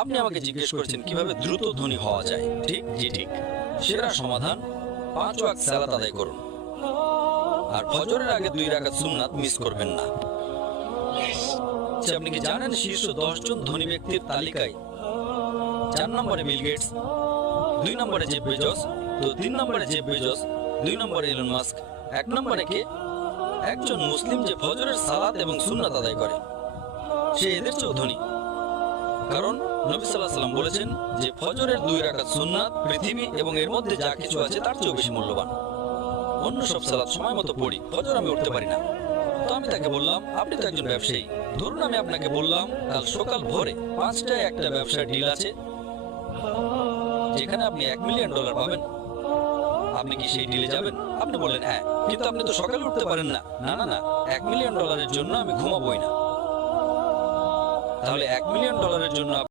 আপনি আমাকে জিজ্ঞেস করেছেন কিভাবে দ্রুত ধনী হওয়া যায়। ঠিক? জি ঠিক। সেরা সমাধান, 5 ওয়াক্ত সালাত আদায় করুন আর ফজরের আগে 2 রাকাত সুন্নাত মিস করবেন না। আপনি কি জানেন শীর্ষ 10 জন ধনী ব্যক্তির তালিকায় 4 নম্বরে বিল গেটস, 2 নম্বরে জেফ বেজোস, তো 3 নম্বরে জেফ বেজোস, 2 নম্বরে ইলন মাস্ক, 1 নম্বরে কে? একজন মুসলিম যে ফজরের সালাত এবং সুন্নাত আদায় করে, সে এদের চেয়েও ধনী। কারণ নবী সাল্লাল্লাহু আলাইহি ওয়াসাল্লাম বলেছেন যে ফজরের 2 রাকাত সুন্নাত পৃথিবী এবং এর মধ্যে যা কিছু আছে তার চেয়েও বেশি মূল্যবান। অন্য সব সালাত সময় মতো পড়ি, ফজর আমি উঠতে পারি না। তো আমি তাকে বললাম, আপনি তো একজন ব্যবসায়ী, ধরুন আমি আপনাকে বললাম কাল সকাল ভোরে 5টায় একটা ব্যবসার ডিল আছে যেখানে আপনি $1 মিলিয়ন পাবেন, আপনি কি সেই ডিলে যাবেন? আপনি বললেন হ্যাঁ, কিন্তু আপনি তো সকালে উঠতে পারেন না। না না না, $1 মিলিয়ন জন্য আমি ঘুমাবোই না। তাহলে $1 মিলিয়ন জন্য